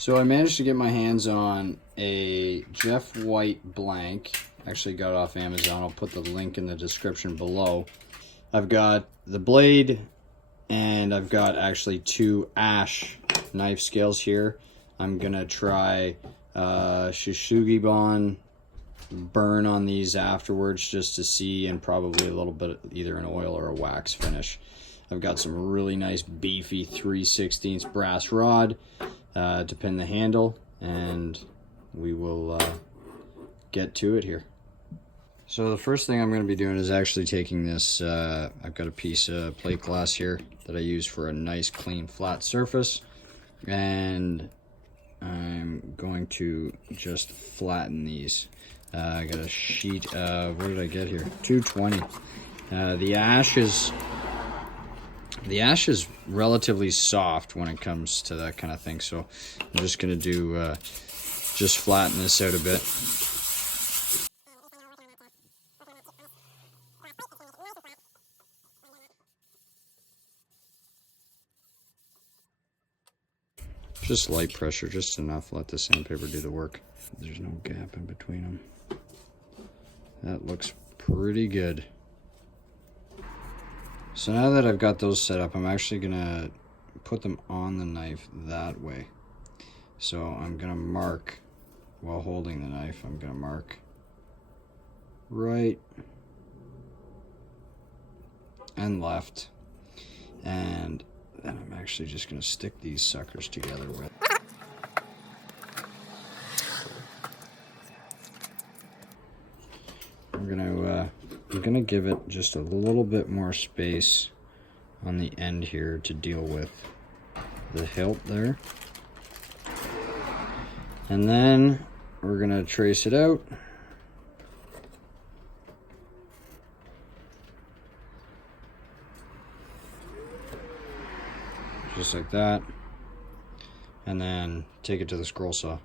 So I managed to get my hands on a Jeff White blank. Actually got it off Amazon. I'll put the link in the description below. I've got the blade and I've got actually 2 ash knife scales here. I'm gonna try Shou Sugi burn on these afterwards just to see, and probably a little bit either an oil or a wax finish. I've got some really nice beefy 3/16 brass rod to pin the handle, and we will get to it here. So the first thing I'm going to be doing is actually taking this, I've got a piece of plate glass here that I use for a nice clean flat surface, and I'm going to just flatten these. I got a sheet of, what did I get here? 220. The ash is relatively soft when it comes to that kind of thing, so I'm just going to do, just flatten this out a bit. Just light pressure, just enough. Let the sandpaper do the work. There's no gap in between them. That looks pretty good. So now that I've got those set up, I'm actually gonna put them on the knife that way. So I'm gonna mark, while holding the knife, I'm gonna mark right and left, and then I'm actually just gonna stick these suckers together with. I'm gonna give it just a little bit more space on the end here to deal with the hilt there. And then we're gonna trace it out. Just like that. And then take it to the scroll saw.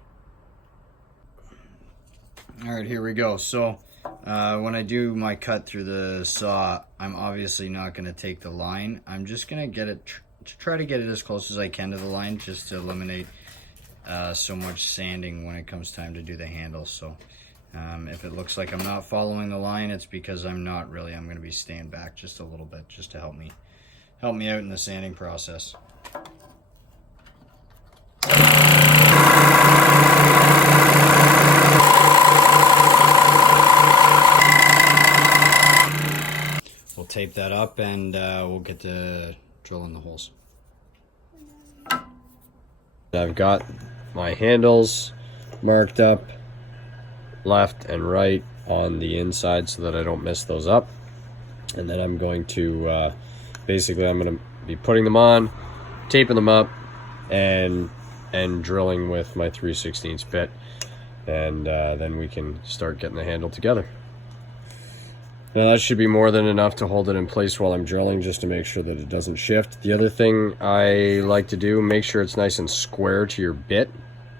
All right, here we go. So when I do my cut through the saw, I'm obviously not going to take the line. I'm just going to get it, try to get it as close as I can to the line, just to eliminate so much sanding when it comes time to do the handle. So if it looks like I'm not following the line, it's because I'm not really. I'm going to be staying back just a little bit, just to help me out in the sanding process. We'll tape that up, and we'll get to drilling the holes. I've got my handles marked up left and right on the inside so that I don't mess those up. And then I'm going to basically I'm going to be putting them on, taping them up, and drilling with my 3/16 bit, and then we can start getting the handle together. Now that should be more than enough to hold it in place while I'm drilling, just to make sure that it doesn't shift. The other thing I like to do, make sure it's nice and square to your bit.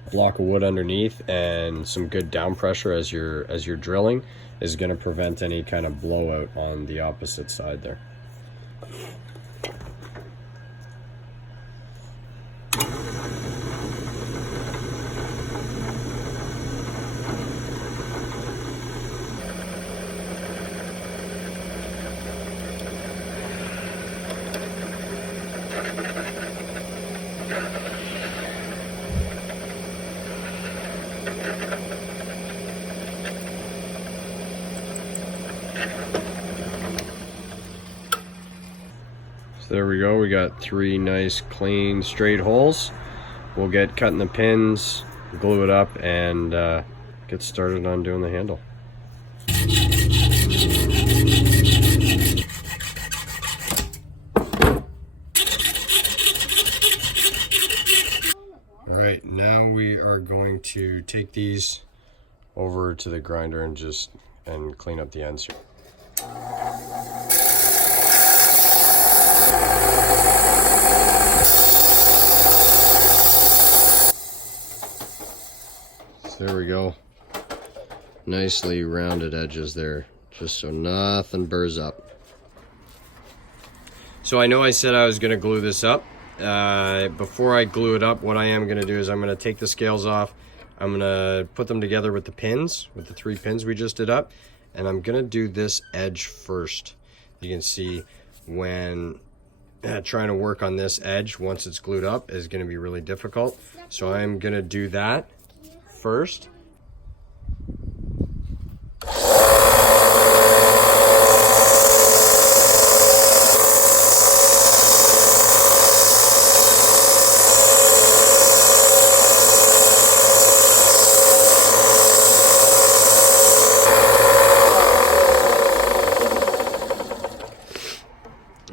A block of wood underneath and some good down pressure as you're drilling is going to prevent any kind of blowout on the opposite side there. So there we go, we got 3 nice clean straight holes. We'll get cutting the pins, glue it up, and get started on doing the handle. Alright, now we are going to take these over to the grinder and clean up the ends here. So there we go. Nicely rounded edges there, just so nothing burrs up. So I know I said I was going to glue this up, before I glue it up, what I am going to do is I'm going to take the scales off. I'm going to put them together with the pins, with the 3 pins we just did up. And I'm going to do this edge first. You can see when trying to work on this edge once it's glued up is going to be really difficult. So I'm going to do that first.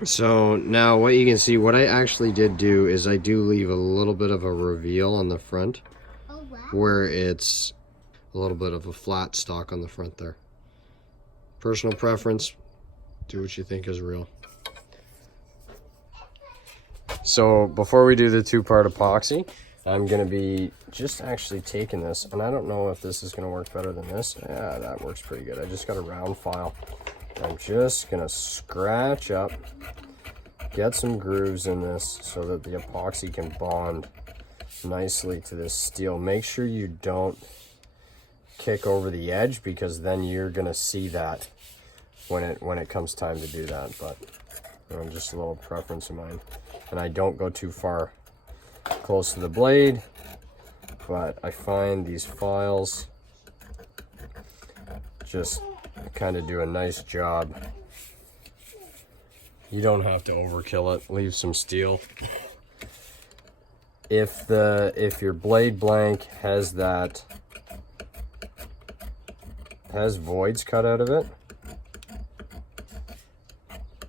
So now what you can see, what I actually did do is I do leave a little bit of a reveal on the front. Oh, wow. Where it's a little bit of a flat stock on the front there. Personal preference, do what you think is real. So before we do the 2-part epoxy, I'm gonna be just actually taking this, and I don't know if this is gonna work better than this. Yeah, that works pretty good. I just got a round file. I'm just gonna scratch up, get some grooves in this so that the epoxy can bond nicely to this steel. Make sure you don't kick over the edge, because then you're gonna see that when it comes time to do that. But just a little preference of mine, and I don't go too far close to the blade, but I find these files just kind of do a nice job. You don't have to overkill it. Leave some steel. If your blade blank has voids cut out of it,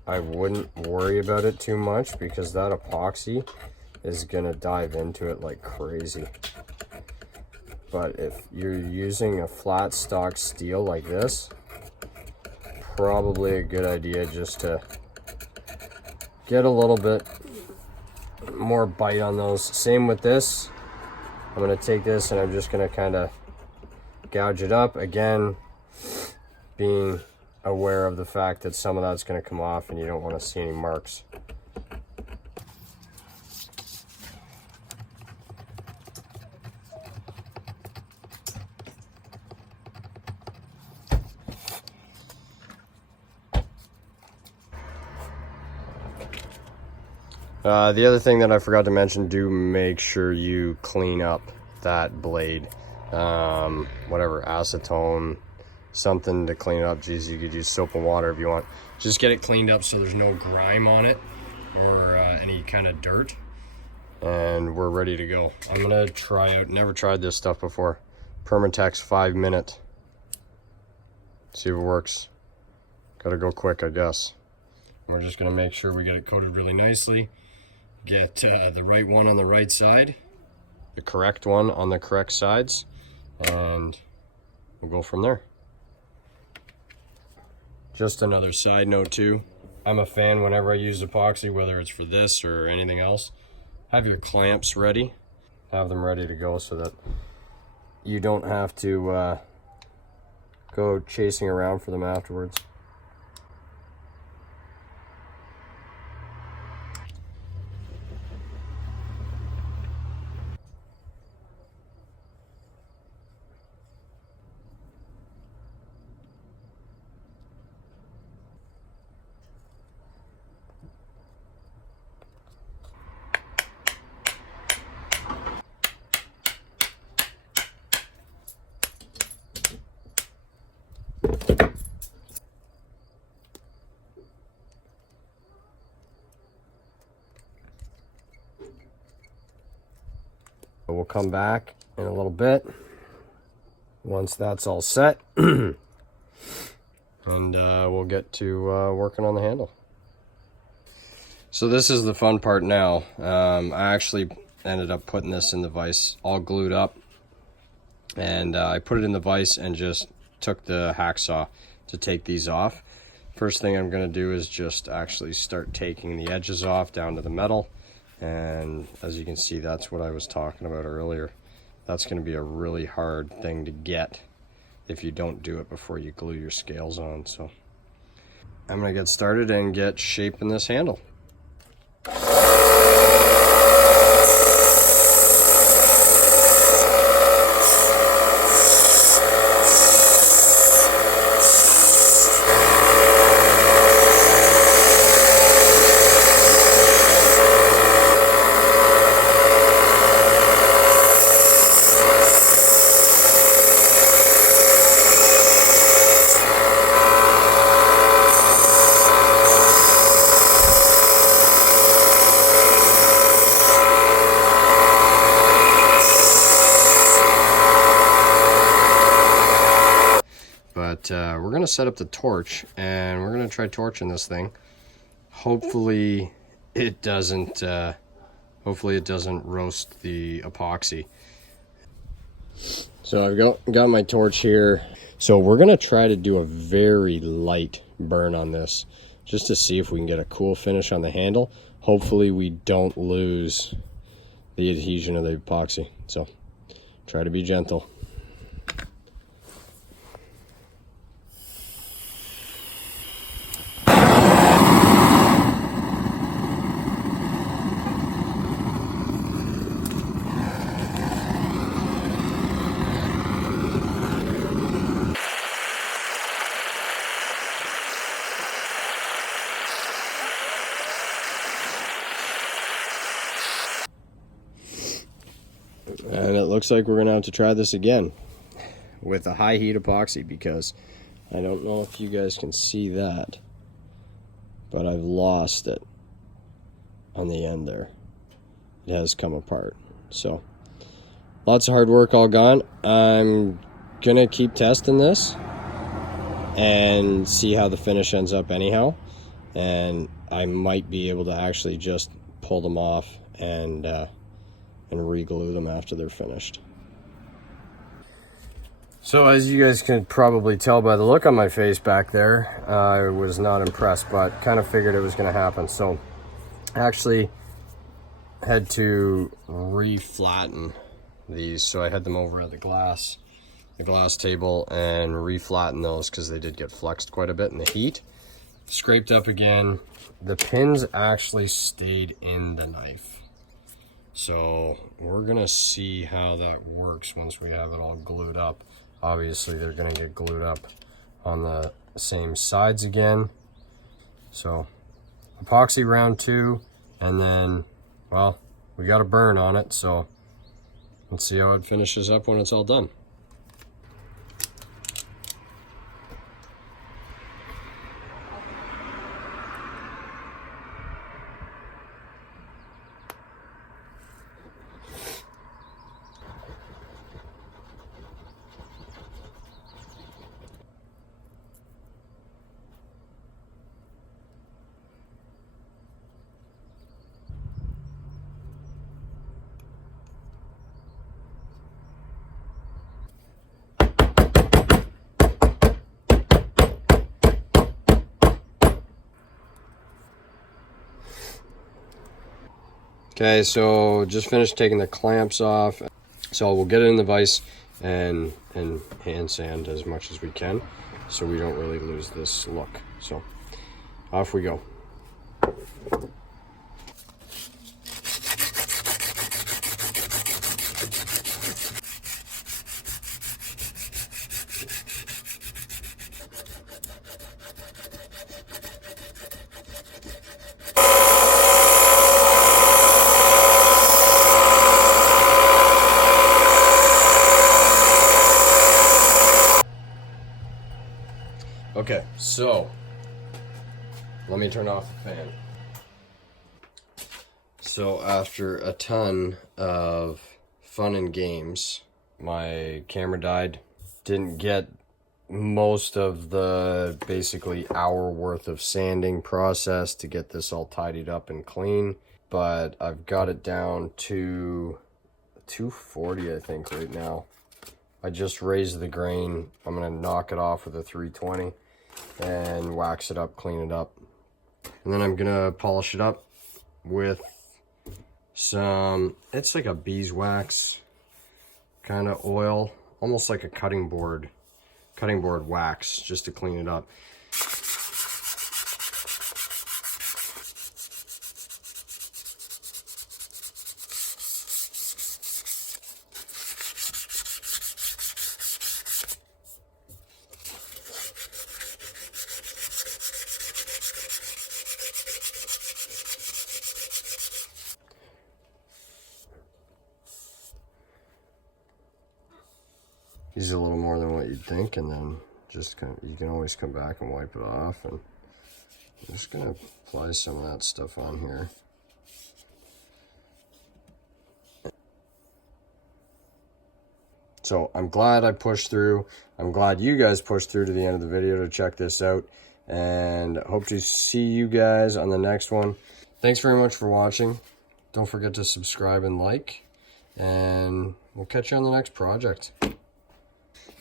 I wouldn't worry about it too much, because that epoxy is gonna dive into it like crazy. But if you're using a flat stock steel like this, probably a good idea just to get a little bit more bite on those. Same with this. I'm gonna take this and I'm just gonna kind of gouge it up. Again, being aware of the fact that some of that's gonna come off and you don't want to see any marks. The other thing that I forgot to mention, do make sure you clean up that blade. Whatever, acetone, something to clean it up. Geez, you could use soap and water if you want. Just get it cleaned up so there's no grime on it or any kind of dirt. And we're ready to go. I'm gonna try out, never tried this stuff before, Permatex 5-minute. See if it works. Gotta go quick, I guess. We're just gonna make sure we get it coated really nicely. Get the right one on the right side, the correct one on the correct sides, and we'll go from there. Just another side note too, I'm a fan whenever I use epoxy, whether it's for this or anything else, have your clamps ready. Have them ready to go so that you don't have to go chasing around for them afterwards. We'll come back in a little bit once that's all set, and we'll get to working on the handle. So this is the fun part now. I actually ended up putting this in the vise all glued up, and I put it in the vise and just took the hacksaw to take these off. First thing I'm going to do is just actually start taking the edges off down to the metal. And as you can see, that's what I was talking about earlier. That's going to be a really hard thing to get if you don't do it before you glue your scales on. So I'm going to get started and get shaping this handle. But we're gonna set up the torch and we're gonna try torching this thing. Hopefully it doesn't roast the epoxy. So I've got my torch here. So we're gonna try to do a very light burn on this, just to see if we can get a cool finish on the handle. Hopefully we don't lose the adhesion of the epoxy. So try to be gentle. And it looks like we're gonna have to try this again with a high heat epoxy, because I don't know if you guys can see that, but I've lost it on the end there. It has come apart. So lots of hard work all gone. I'm gonna keep testing this and see how the finish ends up anyhow, and I might be able to actually just pull them off and re-glue them after they're finished. So as you guys can probably tell by the look on my face back there, I was not impressed, but kind of figured it was going to happen. So I actually had to re-flatten these. So I had them over at the glass table and re-flatten those, because they did get flexed quite a bit in the heat. Scraped up again. The pins actually stayed in the knife. So we're gonna see how that works once we have it all glued up. Obviously they're gonna get glued up on the same sides again. So epoxy round 2, and then, well, we got a burn on it, so let's see how it finishes up when it's all done. Okay, so just finished taking the clamps off. So we'll get it in the vise and hand sand as much as we can, so we don't really lose this look. So off we go. Okay, so let me turn off the fan. So after a ton of fun and games, my camera died. Didn't get most of the basically hour worth of sanding process to get this all tidied up and clean, but I've got it down to 240, I think, right now. I just raised the grain. I'm gonna knock it off with a 320 and wax it up, clean it up, and then I'm gonna polish it up with some, it's like a beeswax kind of oil, almost like a cutting board wax, just to clean it up. Use a little more than what you'd think, and then just kind of, you can always come back and wipe it off. And I'm just gonna apply some of that stuff on here. So I'm glad I pushed through. I'm glad you guys pushed through to the end of the video to check this out. And hope to see you guys on the next one. Thanks very much for watching. Don't forget to subscribe and like. And we'll catch you on the next project.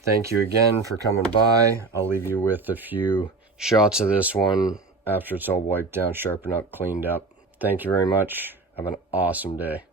Thank you again for coming by. I'll leave you with a few shots of this one after it's all wiped down, sharpened up, cleaned up. Thank you very much. Have an awesome day.